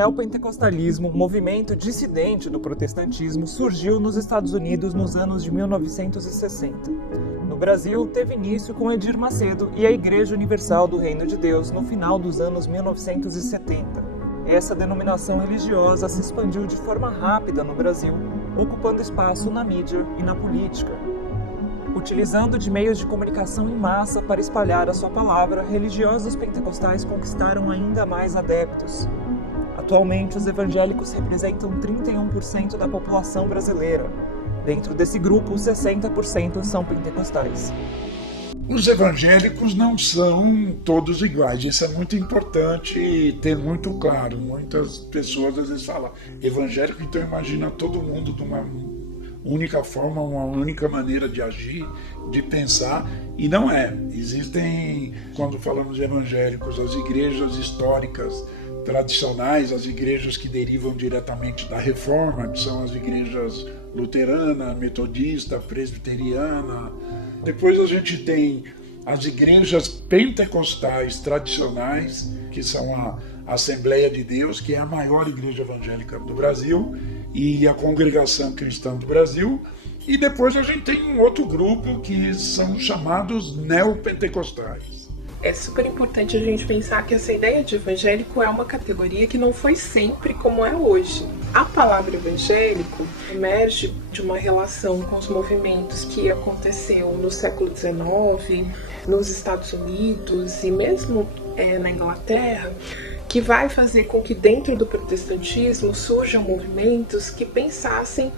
neopentecostalismo, movimento dissidente do protestantismo, surgiu nos Estados Unidos nos anos de 1960. No Brasil, teve início com Edir Macedo e a Igreja Universal do Reino de Deus no final dos anos 1970. Essa denominação religiosa se expandiu de forma rápida no Brasil, ocupando espaço na mídia e na política. Utilizando de meios de comunicação em massa para espalhar a sua palavra, religiosos pentecostais conquistaram ainda mais adeptos. Atualmente, os evangélicos representam 31% da população brasileira. Dentro desse grupo, 60% são pentecostais. Os evangélicos não são todos iguais, isso é muito importante ter muito claro. Muitas pessoas às vezes falam, evangélico, então imagina todo mundo de uma única forma, uma única maneira de agir, de pensar, e não é. Existem, quando falamos de evangélicos, as igrejas históricas tradicionais, as igrejas que derivam diretamente da Reforma, que são as igrejas luterana, metodista, presbiteriana. Depois a gente tem as igrejas pentecostais tradicionais, que são a Assembleia de Deus, que é a maior igreja evangélica do Brasil, e a Congregação Cristã do Brasil. E depois a gente tem um outro grupo que são chamados neopentecostais. É super importante a gente pensar que essa ideia de evangélico é uma categoria que não foi sempre como é hoje. A palavra evangélico emerge de uma relação com os movimentos que aconteceu no século XIX, nos Estados Unidos e mesmo na Inglaterra, que vai fazer com que dentro do protestantismo surjam movimentos que pensassem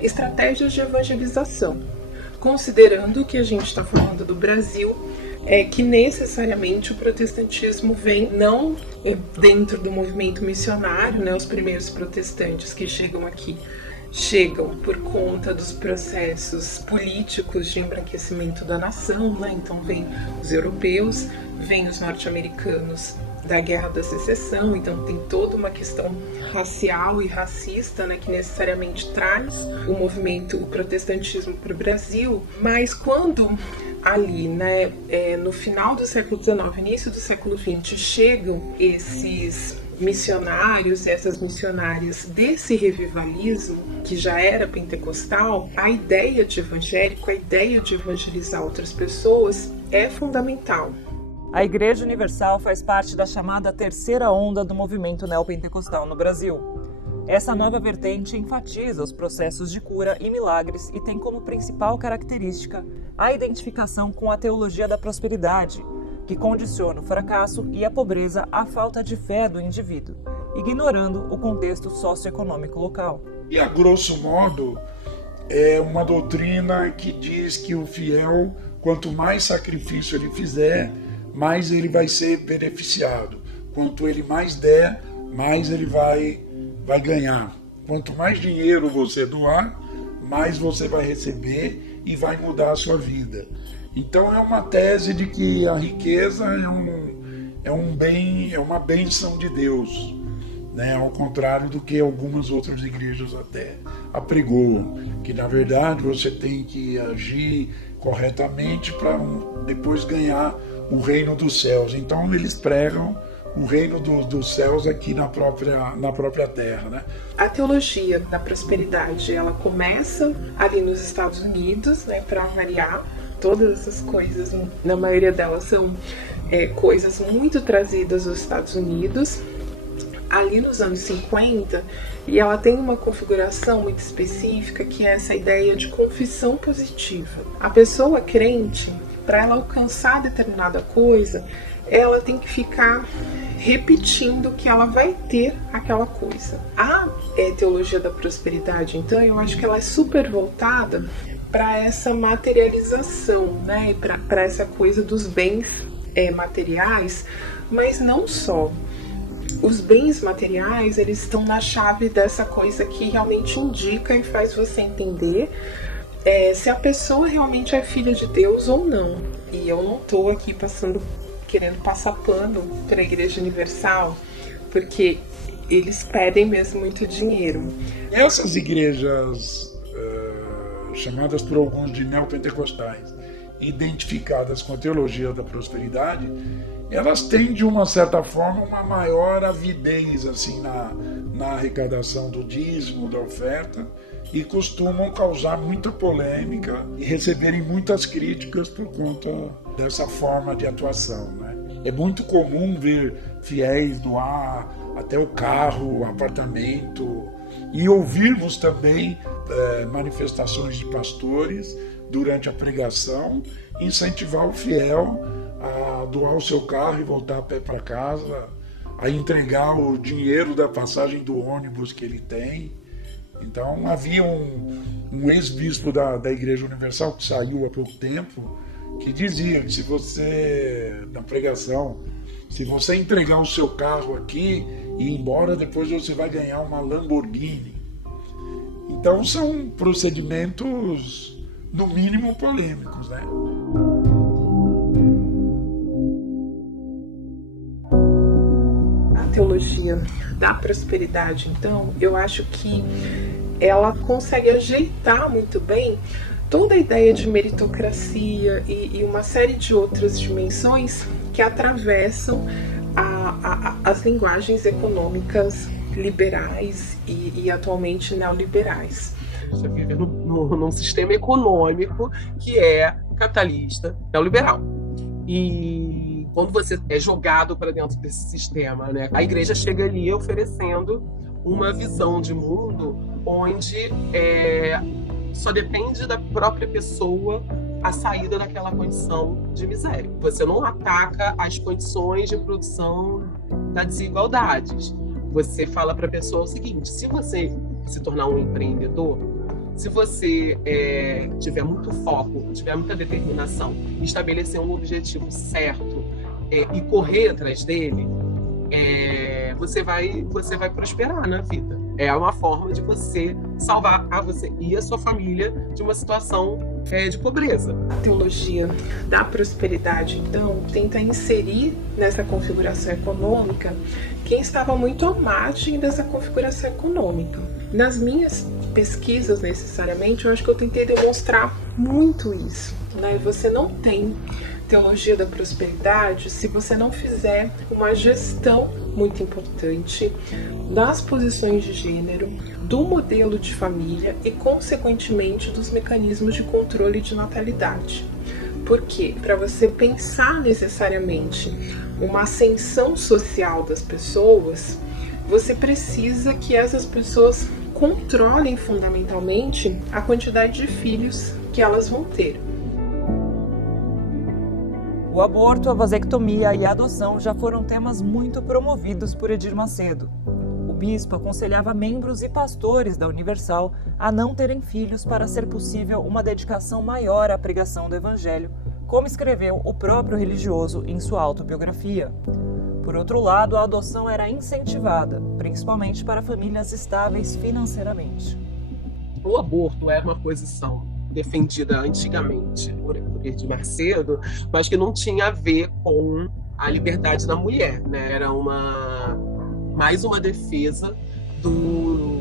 estratégias de evangelização. Considerando que a gente está falando do Brasil, que necessariamente o protestantismo vem não dentro do movimento missionário, né? Os primeiros protestantes que chegam aqui chegam por conta dos processos políticos de embranquecimento da nação, né? Então vem os europeus, vem os norte-americanos da Guerra da Secessão, então tem toda uma questão racial e racista, né, que necessariamente traz o protestantismo para o Brasil, mas quando ali, né, no final do século XIX, início do século XX, chegam esses missionários e essas missionárias desse revivalismo, que já era pentecostal, a ideia de evangélico, a ideia de evangelizar outras pessoas é fundamental. A Igreja Universal faz parte da chamada terceira onda do movimento neopentecostal no Brasil. Essa nova vertente enfatiza os processos de cura e milagres e tem como principal característica a identificação com a teologia da prosperidade, que condiciona o fracasso e a pobreza à falta de fé do indivíduo, ignorando o contexto socioeconômico local. E a grosso modo, é uma doutrina que diz que o fiel, quanto mais sacrifício ele fizer, mais ele vai ser beneficiado. Quanto ele mais der, mais ele vai ganhar. Quanto mais dinheiro você doar, mais você vai receber e vai mudar a sua vida. Então é uma tese de que a riqueza é um bem, é uma bênção de Deus, né? Ao contrário do que algumas outras igrejas até apregoam, que na verdade você tem que agir corretamente para depois ganhar o reino dos céus. Então eles pregam o reino dos céus aqui na própria terra, né? A teologia da prosperidade, ela começa ali nos Estados Unidos, né, para variar. Todas essas coisas, na maioria delas são coisas muito trazidas dos Estados Unidos, ali nos anos 50, e ela tem uma configuração muito específica, que é essa ideia de confissão positiva. A pessoa crente, para ela alcançar determinada coisa, ela tem que ficar repetindo que ela vai ter aquela coisa. A teologia da prosperidade, então, eu acho que ela é super voltada para essa materialização, né? Para essa coisa dos bens materiais, mas não só. Os bens materiais, eles estão na chave dessa coisa que realmente indica e faz você entender se a pessoa realmente é filha de Deus ou não. E eu não estou aqui querendo passar pano para a Igreja Universal, porque eles pedem mesmo muito dinheiro. Essas igrejas chamadas por alguns de neopentecostais, identificadas com a teologia da prosperidade, elas têm, de uma certa forma, uma maior avidez assim, na arrecadação do dízimo, da oferta, e costumam causar muita polêmica e receberem muitas críticas por conta dessa forma de atuação, né? É muito comum ver fiéis doar até o carro, o apartamento, e ouvirmos também manifestações de pastores durante a pregação, incentivar o fiel a doar o seu carro e voltar a pé para casa, a entregar o dinheiro da passagem do ônibus que ele tem. Então havia um ex-bispo da Igreja Universal que saiu há pouco tempo, que dizia que se você, na pregação, se você entregar o seu carro aqui e ir embora, depois você vai ganhar uma Lamborghini. Então são procedimentos, no mínimo, polêmicos, né? A teologia da prosperidade, então, eu acho que ela consegue ajeitar muito bem toda a ideia de meritocracia e uma série de outras dimensões que atravessam as linguagens econômicas liberais e atualmente neoliberais. Você vive num sistema econômico que é capitalista, neoliberal. E quando você é jogado para dentro desse sistema, né, a igreja chega ali oferecendo uma visão de mundo onde só depende da própria pessoa a saída daquela condição de miséria. Você não ataca as condições de produção das desigualdades. Você fala para a pessoa o seguinte: se você se tornar um empreendedor, se você tiver muito foco, tiver muita determinação, estabelecer um objetivo certo e correr atrás dele, você vai prosperar na vida. É uma forma de você salvar você e a sua família de uma situação de pobreza. A teologia da prosperidade, então, tenta inserir nessa configuração econômica quem estava muito à margem dessa configuração econômica. Nas minhas pesquisas, necessariamente, eu acho que eu tentei demonstrar muito isso, né? Você não tem teologia da prosperidade se você não fizer uma gestão muito importante das posições de gênero, do modelo de família e, consequentemente, dos mecanismos de controle de natalidade. Por quê? Para você pensar necessariamente uma ascensão social das pessoas, você precisa que essas pessoas controlem fundamentalmente a quantidade de filhos que elas vão ter. O aborto, a vasectomia e a adoção já foram temas muito promovidos por Edir Macedo. O bispo aconselhava membros e pastores da Universal a não terem filhos para ser possível uma dedicação maior à pregação do Evangelho, como escreveu o próprio religioso em sua autobiografia. Por outro lado, a adoção era incentivada, principalmente para famílias estáveis financeiramente. O aborto era uma posição defendida antigamente por Edir Macedo, mas que não tinha a ver com a liberdade da mulher, né? Era mais uma defesa do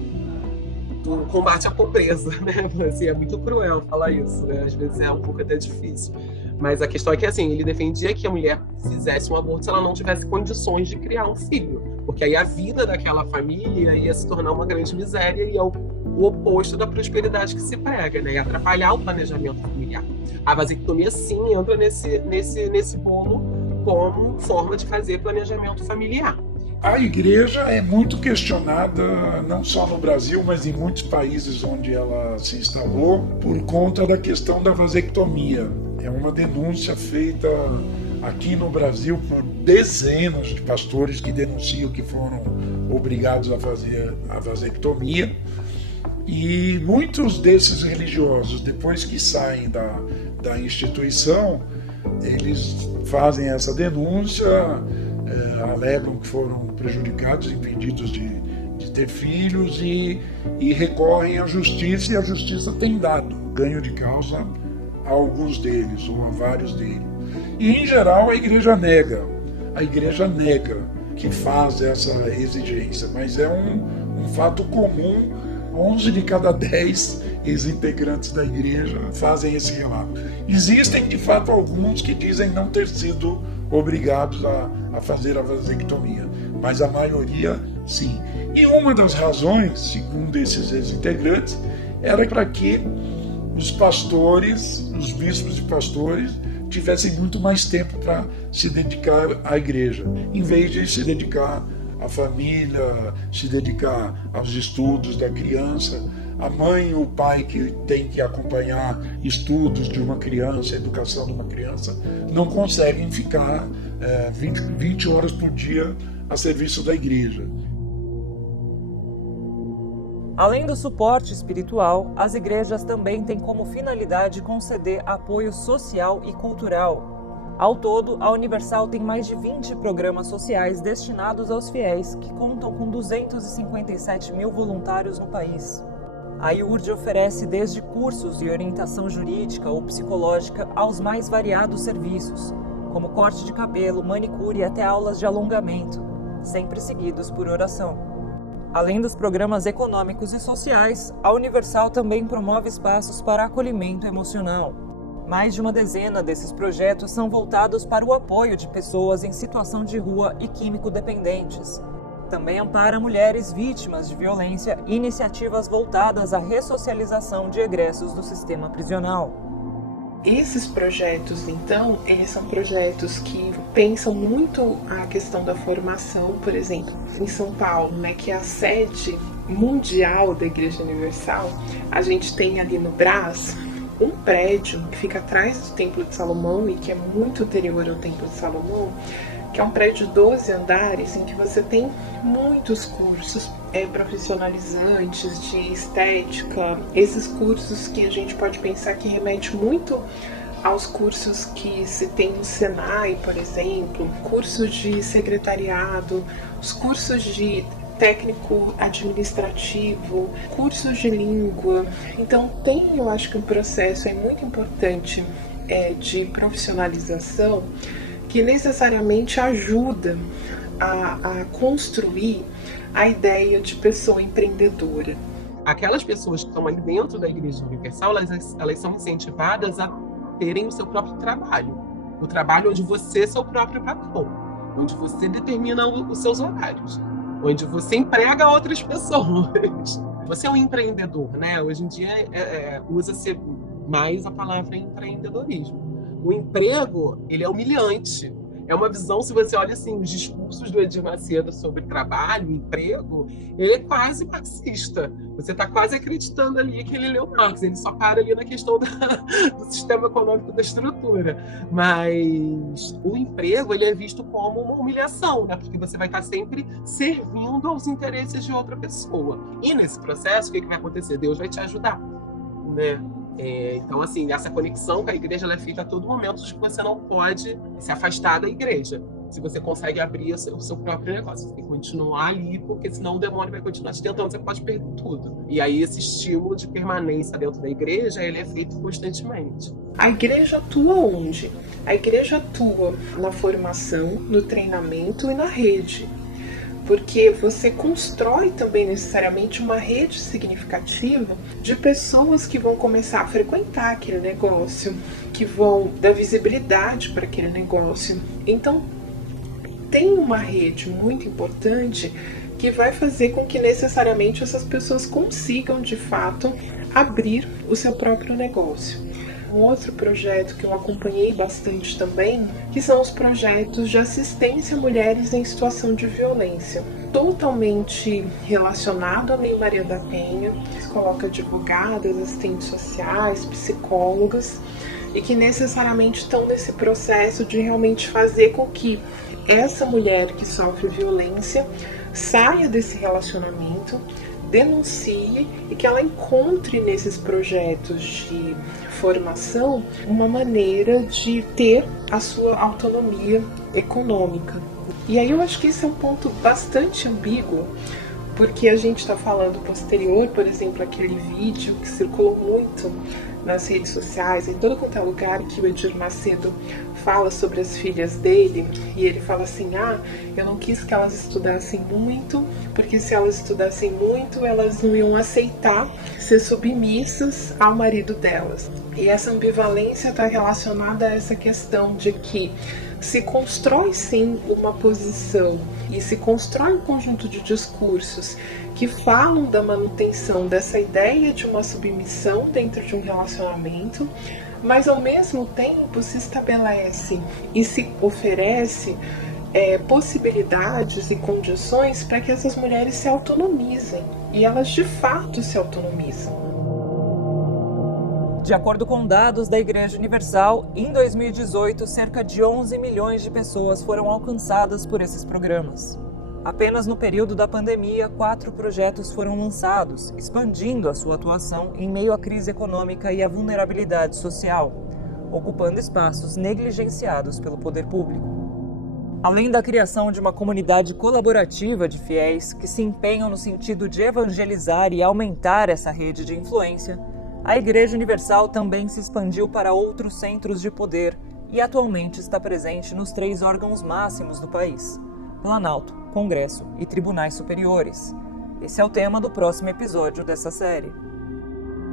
combate à pobreza, né? Assim, é muito cruel falar isso, né? Às vezes é um pouco até difícil. Mas a questão é que, assim, ele defendia que a mulher fizesse um aborto se ela não tivesse condições de criar um filho, porque aí a vida daquela família ia se tornar uma grande miséria e o oposto da prosperidade que se prega, né? E atrapalhar o planejamento familiar. A vasectomia, sim, entra nesse bolo como forma de fazer planejamento familiar. A igreja é muito questionada, não só no Brasil, mas em muitos países onde ela se instalou, por conta da questão da vasectomia. É uma denúncia feita aqui no Brasil por dezenas de pastores que denunciam que foram obrigados a fazer a vasectomia. E muitos desses religiosos, depois que saem da instituição, eles fazem essa denúncia, alegam que foram prejudicados, impedidos de ter filhos e recorrem à justiça, e a justiça tem dado ganho de causa a alguns deles, ou a vários deles. E, em geral, a igreja nega que faz essa exigência, mas é um fato comum. 11 de cada 10 ex-integrantes da igreja fazem esse relato. Existem, de fato, alguns que dizem não ter sido obrigados a fazer a vasectomia, mas a maioria sim. E uma das razões, segundo esses ex-integrantes, era para que os pastores, os bispos e pastores, tivessem muito mais tempo para se dedicar à igreja, em vez de se dedicar à família, se dedicar aos estudos da criança. A mãe e o pai que tem que acompanhar estudos de uma criança, educação de uma criança, não conseguem ficar 20 horas por dia a serviço da igreja. Além do suporte espiritual, as igrejas também têm como finalidade conceder apoio social e cultural. Ao todo, a Universal tem mais de 20 programas sociais destinados aos fiéis, que contam com 257 mil voluntários no país. A IURD oferece desde cursos de orientação jurídica ou psicológica aos mais variados serviços, como corte de cabelo, manicure e até aulas de alongamento, sempre seguidos por oração. Além dos programas econômicos e sociais, a Universal também promove espaços para acolhimento emocional. Mais de uma dezena desses projetos são voltados para o apoio de pessoas em situação de rua e químico-dependentes. Também ampara mulheres vítimas de violência e iniciativas voltadas à ressocialização de egressos do sistema prisional. Esses projetos, então, eles são projetos que pensam muito a questão da formação. Por exemplo, em São Paulo, que é a sede mundial da Igreja Universal, a gente tem ali no Brás um prédio que fica atrás do Templo de Salomão e que é muito anterior ao Templo de Salomão, que é um prédio de 12 andares em que você tem muitos cursos profissionalizantes de estética, esses cursos que a gente pode pensar que remete muito aos cursos que se tem no Senai, por exemplo, cursos de secretariado, os cursos de técnico administrativo, cursos de língua. Então eu acho que um processo muito importante de profissionalização que necessariamente ajuda a construir a ideia de pessoa empreendedora. Aquelas pessoas que estão ali dentro da Igreja Universal, elas são incentivadas a terem o seu próprio trabalho. O trabalho onde você é seu próprio patrão, onde você determina os seus horários, onde você emprega outras pessoas. Você é um empreendedor, né? Hoje em dia usa-se mais a palavra empreendedorismo. O emprego, ele é humilhante. É uma visão, se você olha assim, os discursos do Edir Macedo sobre trabalho, emprego, ele é quase marxista. Você está quase acreditando ali que ele leu Marx, ele só para ali na questão do sistema econômico, da estrutura. Mas o emprego, ele é visto como uma humilhação, né? Porque você vai estar sempre servindo aos interesses de outra pessoa. E nesse processo, o que vai acontecer? Deus vai te ajudar, né? Então, assim, essa conexão com a igreja ela é feita a todo momento de que você não pode se afastar da igreja. Se você consegue abrir o seu próprio negócio, você tem que continuar ali, porque senão o demônio vai continuar te tentando, você pode perder tudo. E aí esse estímulo de permanência dentro da igreja, ele é feito constantemente. A igreja atua onde? A igreja atua na formação, no treinamento e na rede. Porque você constrói também necessariamente uma rede significativa de pessoas que vão começar a frequentar aquele negócio, que vão dar visibilidade para aquele negócio. Então, tem uma rede muito importante que vai fazer com que necessariamente essas pessoas consigam, de fato, abrir o seu próprio negócio. Um outro projeto que eu acompanhei bastante também, que são os projetos de assistência a mulheres em situação de violência. Totalmente relacionado à Lei Maria da Penha, que coloca advogadas, assistentes sociais, psicólogas, e que necessariamente estão nesse processo de realmente fazer com que essa mulher que sofre violência saia desse relacionamento, denuncie e que ela encontre nesses projetos de formação uma maneira de ter a sua autonomia econômica. E aí eu acho que esse é um ponto bastante ambíguo, porque a gente está falando posterior, por exemplo, aquele vídeo que circulou muito nas redes sociais, em todo quanto é lugar, que o Edir Macedo fala sobre as filhas dele, e ele fala assim, eu não quis que elas estudassem muito, porque se elas estudassem muito, elas não iam aceitar ser submissas ao marido delas. E essa ambivalência está relacionada a essa questão de que se constrói sim uma posição e se constrói um conjunto de discursos que falam da manutenção dessa ideia de uma submissão dentro de um relacionamento, mas ao mesmo tempo se estabelece e se oferece possibilidades e condições para que essas mulheres se autonomizem, e elas de fato se autonomizam. De acordo com dados da Igreja Universal, em 2018, cerca de 11 milhões de pessoas foram alcançadas por esses programas. Apenas no período da pandemia, 4 projetos foram lançados, expandindo a sua atuação em meio à crise econômica e à vulnerabilidade social, ocupando espaços negligenciados pelo poder público. Além da criação de uma comunidade colaborativa de fiéis que se empenham no sentido de evangelizar e aumentar essa rede de influência, a Igreja Universal também se expandiu para outros centros de poder e atualmente está presente nos 3 órgãos máximos do país: Planalto, Congresso e Tribunais Superiores. Esse é o tema do próximo episódio dessa série.